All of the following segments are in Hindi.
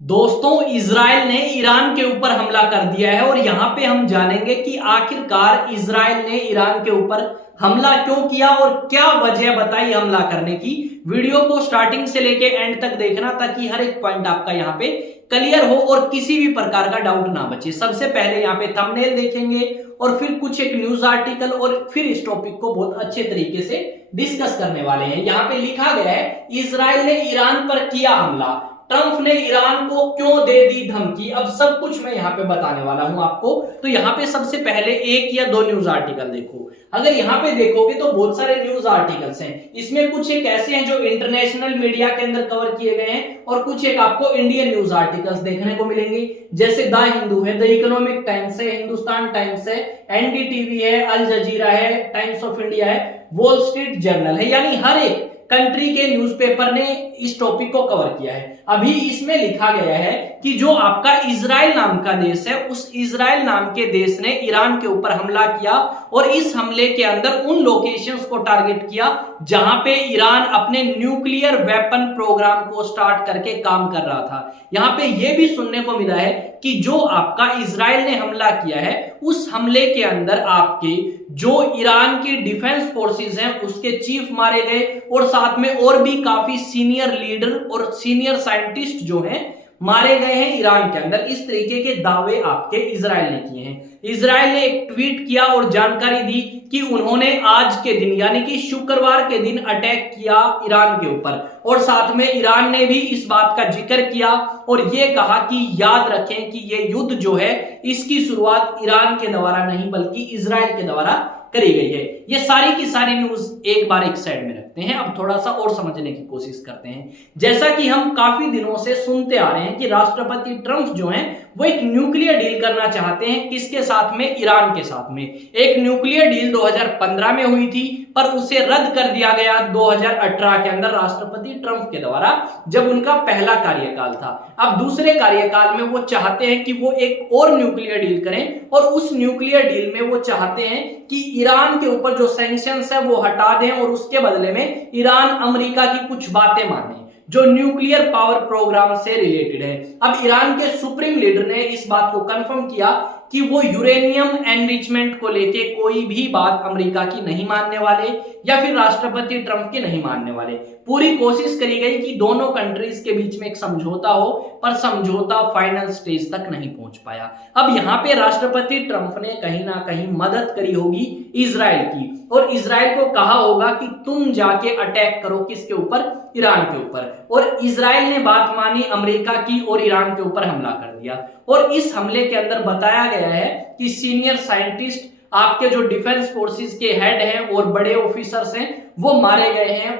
दोस्तों, इजराइल ने ईरान के ऊपर हमला कर दिया है और यहां पे हम जानेंगे कि आखिरकार इजराइल ने ईरान के ऊपर हमला क्यों किया और क्या वजह बताई हमला करने की। वीडियो को स्टार्टिंग से लेके एंड तक देखना ताकि हर एक पॉइंट आपका यहां पे क्लियर हो और किसी भी प्रकार का डाउट ना बचे। सबसे पहले यहां पे थंबनेल देखेंगे और फिर कुछ एक न्यूज आर्टिकल और फिर इस टॉपिक को बहुत अच्छे तरीके से डिस्कस करने वाले हैं। यहां पे लिखा गया है, इजराइल ने ईरान पर किया हमला, ट्रंप ने ईरान को क्यों दे दी धमकी। अब सब कुछ मैं यहां पे बताने वाला हूं आपको। तो यहां पे सबसे पहले एक या दो न्यूज आर्टिकल देखो। अगर यहां पे देखोगे तो बहुत सारे न्यूज आर्टिकल्स हैं। इसमें कुछ एक ऐसे हैं जो इंटरनेशनल मीडिया के अंदर कवर किए गए हैं और कुछ एक आपको इंडियन न्यूज आर्टिकल्स देखने को मिलेंगे। जैसे द हिंदू है, द इकोनॉमिक टाइम्स है, हिंदुस्तान टाइम्स है, एनडीटीवी है, अल जजीरा है, टाइम्स ऑफ इंडिया है, वॉल स्ट्रीट जर्नल है। यानी हर एक कंट्री के न्यूज़पेपर ने इस टॉपिक को कवर किया है। अभी इसमें लिखा गया है कि जो आपका इजराइल नाम का देश है, उस इजराइल नाम के देश ने ईरान के ऊपर हमला किया और इस हमले के अंदर उन लोकेशंस को टारगेट किया जहां पे ईरान अपने न्यूक्लियर वेपन प्रोग्राम को स्टार्ट करके काम कर रहा था। यहां पे यह भी सुनने को मिला है कि जो आपका इजराइल ने हमला किया है, उस हमले के अंदर आपके जो ईरान की डिफेंस फोर्सेस हैं उसके चीफ मारे गए और साथ में और भी काफी सीनियर लीडर और सीनियर साइंटिस्ट जो हैं मारे गए हैं ईरान के अंदर। इस तरीके के दावे आपके इजराइल ने किए हैं। इजराइल ने एक ट्वीट किया और जानकारी दी कि उन्होंने आज के दिन यानी कि शुक्रवार के दिन अटैक किया ईरान के ऊपर और साथ में ईरान ने भी इस बात का जिक्र किया और यह कहा कि याद रखें कि यह युद्ध जो है इसकी शुरुआत ईरान के द्वारा नहीं बल्कि इजराइल के द्वारा करी गई है। ये सारी की सारी न्यूज एक बार एक साइड में रखते हैं। अब थोड़ा सा और समझने की कोशिश करते हैं। जैसा कि हम काफी दिनों से सुनते आ रहे हैं कि राष्ट्रपति ट्रंप जो हैं वो एक न्यूक्लियर डील करना चाहते हैं। किसके साथ में? ईरान के साथ में। एक न्यूक्लियर डील 2015 में हुई थी पर उसे रद्द कर दिया गया 2018 के अंदर राष्ट्रपति ट्रंप के द्वारा, जब उनका पहला कार्यकाल था। अब दूसरे कार्यकाल में वो चाहते हैं कि वो एक और न्यूक्लियर डील करें और उस न्यूक्लियर डील में वो चाहते हैं कि ईरान के ऊपर जो सैंक्शंस है वो हटा दें और उसके बदले में ईरान अमेरिका की कुछ बातें माने जो न्यूक्लियर पावर प्रोग्राम से रिलेटेड है। अब ईरान के सुप्रीम लीडर ने इस बात को कंफर्म किया कि वो यूरेनियम एनरिचमेंट को लेके कोई भी बात अमेरिका की नहीं मानने वाले या फिर राष्ट्रपति ट्रंप की नहीं मानने वाले। पूरी कोशिश करी गई कि दोनों कंट्रीज के बीच में एक समझौता हो पर समझौता फाइनल स्टेज तक नहीं पहुंच पाया। अब यहां पे राष्ट्रपति ट्रंप ने कहीं ना कहीं मदद करी होगी इजराइल की और इजराइल को कहा होगा कि तुम जाके अटैक करो किसके ऊपर? ईरान के ऊपर। और इजराइल ने बात मानी अमेरिका की और ईरान के ऊपर हमला कर दिया। और इस हमले के अंदर बताया गया है कि सीनियर साइंटिस्ट, आपके जो डिफेंस फोर्सेस के हेड हैं और बड़े ऑफिसर्स हैं वो मारे गए हैं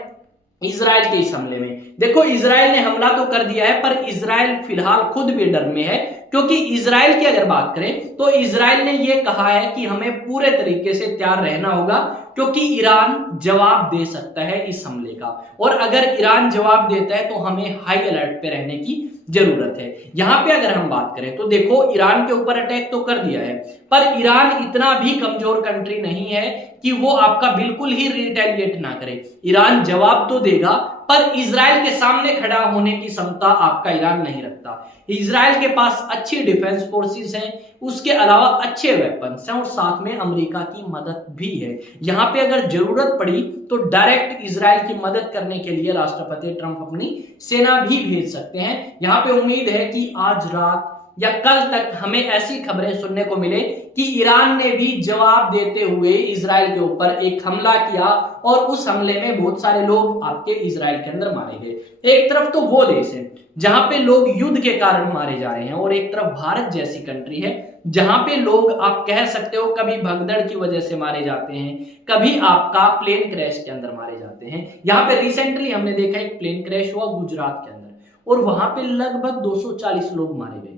इजराइल के इस हमले में। देखो, इजराइल ने हमला तो कर दिया है पर इजराइल फिलहाल खुद भी डर में है, क्योंकि इजराइल की अगर बात करें तो इजराइल ने यह कहा है कि हमें पूरे तरीके से तैयार रहना होगा क्योंकि ईरान जवाब दे सकता है इस हमले का और अगर ईरान जवाब देता है तो हमें हाई अलर्ट पे रहने की जरूरत है। यहां पे अगर हम बात करें तो देखो, ईरान के ऊपर अटैक तो कर दिया है पर ईरान इतना भी कमजोर कंट्री नहीं है कि वो आपका बिल्कुल ही रिटेलिएट ना करे। ईरान जवाब तो देगा पर इजराइल के सामने खड़ा होने की क्षमता आपका ईरान नहीं रखता। इजराइल के पास अच्छी डिफेंस फोर्सेस हैं, उसके अलावा अच्छे वेपन्स हैं और साथ में अमेरिका की मदद भी है। यहां पे अगर जरूरत पड़ी तो डायरेक्ट इजराइल की मदद करने के लिए राष्ट्रपति ट्रंप अपनी सेना भी भेज सकते हैं। यहां पे उम्मीद है कि आज रात या कल तक हमें ऐसी खबरें सुनने को मिले कि ईरान ने भी जवाब देते हुए इजराइल के ऊपर एक हमला किया और उस हमले में बहुत सारे लोग आपके इजराइल के अंदर मारे गए। एक तरफ तो वो देश है जहां पे लोग युद्ध के कारण मारे जा रहे हैं और एक तरफ भारत जैसी कंट्री है जहां पे लोग, आप कह सकते हो, कभी भगदड़ की वजह से मारे जाते हैं, कभी आपका प्लेन क्रैश के अंदर मारे जाते हैं। यहां पे रिसेंटली हमने देखा एक प्लेन क्रैश हुआ गुजरात के अंदर और वहां पे लगभग 240 लोग मारे गए।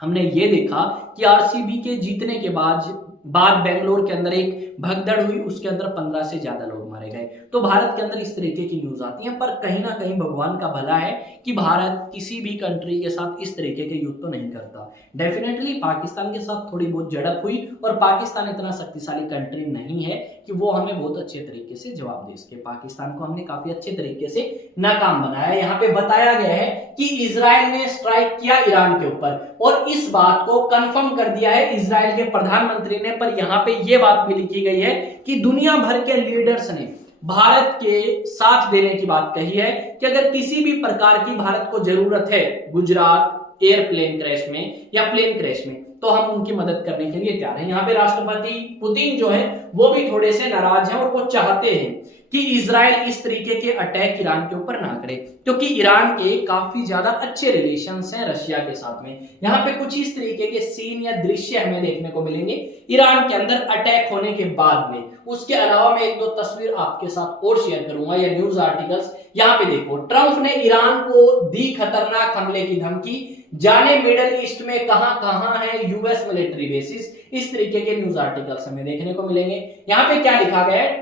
हमने ये देखा कि आरसीबी के जीतने के बाद बेंगलोर के अंदर एक भगदड़ हुई, उसके अंदर 15 से ज्यादा लोग मारे गए। तो भारत के अंदर इस तरीके की न्यूज आती है पर कहीं ना कहीं भगवान का भला है कि भारत किसी भी कंट्री के साथ इस तरीके के युद्ध तो नहीं करता। डेफिनेटली पाकिस्तान के साथ थोड़ी बहुत झड़प हुई और पाकिस्तान इतना शक्तिशाली कंट्री नहीं है कि वो हमें बहुत अच्छे तरीके से जवाब दे सके। पाकिस्तान को हमने काफी अच्छे तरीके से नाकाम बनाया। यहाँ पे बताया गया है कि इजराइल ने स्ट्राइक किया ईरान के ऊपर और इस बात को कंफर्म कर दिया है इजराइल के प्रधानमंत्री ने। पर यहाँ पे ये बात भी लिखी गई है कि दुनिया भर के लीडर्स ने भारत के साथ देने की बात कही है कि अगर किसी भी प्रकार की भारत को जरूरत है गुजरात एयरप्लेन क्रैश में या प्लेन क्रैश में, तो हम उनकी मदद करने के लिए तैयार हैं। यहाँ पे राष्ट्रपति पुतिन जो है वो भी थोड़े से नाराज हैं और वो चाहते हैं कि इजराइल इस तरीके के अटैक ईरान के ऊपर ना करे, क्योंकि ईरान के काफी ज्यादा अच्छे रिलेशंस हैं रशिया के साथ में। यहाँ पे कुछ इस तरीके के सीन या दृश्य हमें देखने को मिलेंगे ईरान के अंदर अटैक होने के बाद में। उसके अलावा मैं एक दो तस्वीर आपके साथ और शेयर करूंगा या न्यूज आर्टिकल्स। यहाँ पे देखो, ट्रंप ने ईरान को दी खतरनाक हमले की धमकी, जाने मिडल ईस्ट में कहां कहां है यूएस मिलिट्री बेसिस। इस तरीके के न्यूज आर्टिकल्स हमें देखने को मिलेंगे। यहाँ पे क्या लिखा गया है,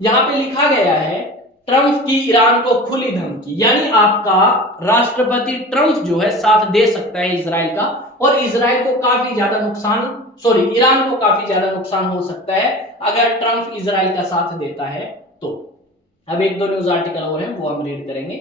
यहाँ पे लिखा गया है ट्रंप की ईरान को खुली धमकी, यानी आपका राष्ट्रपति ट्रंप जो है साथ दे सकता है इजराइल का, और इजराइल को काफी ज्यादा नुकसान, सॉरी ईरान को काफी ज्यादा नुकसान हो सकता है अगर ट्रंप इजराइल का साथ देता है तो। अब एक दो न्यूज आर्टिकल और है वो हम रीड करेंगे।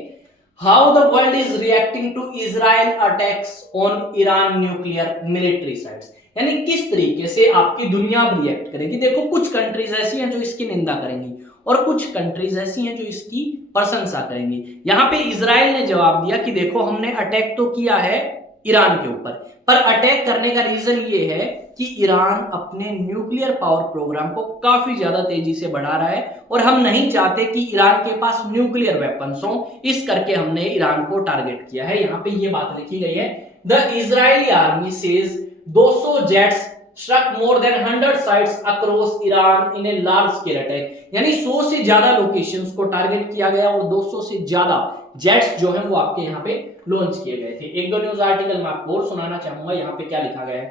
How the world is reacting to Israel attacks on Iran nuclear military sites, यानी किस तरीके से आपकी दुनिया रिएक्ट करेगी। देखो, कुछ कंट्रीज ऐसी हैं जो इसकी निंदा करेंगी और कुछ कंट्रीज ऐसी हैं जो इसकी प्रशंसा करेंगी। यहां पे इजराइल ने जवाब दिया कि देखो, हमने अटैक तो किया है ईरान के ऊपर, पर अटैक करने का रीजन ये है कि ईरान अपने न्यूक्लियर पावर प्रोग्राम को काफी ज्यादा तेजी से बढ़ा रहा है और हम नहीं चाहते कि ईरान के पास न्यूक्लियर वेपन्स हो, इस करके हमने ईरान को टारगेट किया है। यहाँ पे ये बात लिखी गई है, the Israeli army says 200 jets struck more than 100 sites across Iran in a large scale attack, यानी 100 से ज्यादा लोकेशंस को टारगेट किया गया और 200 से ज्यादा जेट्स जो है वो आपके यहाँ पे लॉन्च किए गए थे। एक दो न्यूज आर्टिकल मैं आपको और सुनाना चाहूंगा। यहाँ पे क्या लिखा गया है,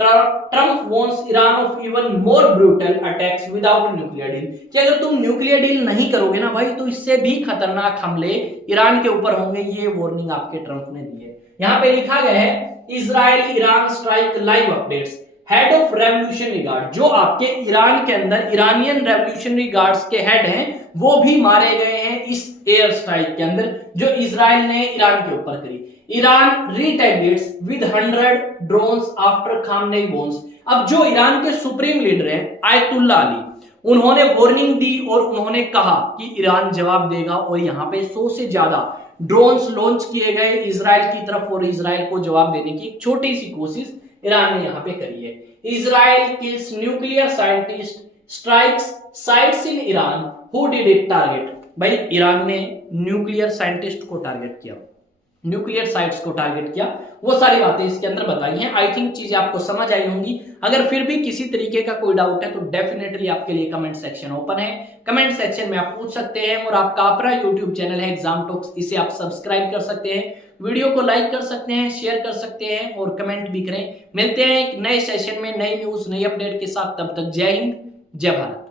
Trump wants Iran of even more brutal attacks without nuclear deal, कि अगर तुम न्यूक्लियर डील नहीं करोगे ना भाई तो इससे भी खतरनाक हमले ईरान के ऊपर होंगे, ये वार्निंग आपके ट्रंप ने दी है। यहाँ पे लिखा गया है, Israel Iran strike live updates, head of revolutionary guard, जो आपके ईरान के अंदर ईरानियन रेवोल्यूशनरी गार्ड्स के हेड हैं वो भी मारे गए हैं इस एयर स्ट्राइक के अंदर जो इजराइल ने ईरान के ऊपर करी। Iran रिटेलिएट्स with 100 drones after Khamenei warns. अब जो ईरान के सुप्रीम लीडर हैं आयतुल्ला अली, उन्होंने वार्निंग दी और उन्होंने कहा कि ईरान जवाब देगा और यहाँ पे 100 से ज्यादा ड्रोन्स लॉन्च किए गए इजराइल की तरफ और इजराइल को जवाब देने की एक छोटी सी कोशिश ईरान ने यहाँ पे करी है। Israel kills nuclear scientist strikes sites in Iran, who did it target. भाई ईरान ने न्यूक्लियर साइंटिस्ट को टारगेट किया, न्यूक्लियर साइट्स को टारगेट किया, वो सारी बातें इसके अंदर बताई हैं। आई थिंक चीजें आपको समझ आई होंगी। अगर फिर भी किसी तरीके का कोई डाउट है तो डेफिनेटली आपके लिए कमेंट सेक्शन ओपन है, कमेंट सेक्शन में आप पूछ सकते हैं। और आपका अपना यूट्यूब चैनल है एग्जाम टॉक्स, इसे आप सब्सक्राइब कर सकते हैं, वीडियो को लाइक कर सकते हैं, शेयर कर सकते हैं और कमेंट भी करें। मिलते हैं एक नए सेशन में नई न्यूज नई अपडेट के साथ, तब तक जय हिंद जय भारत।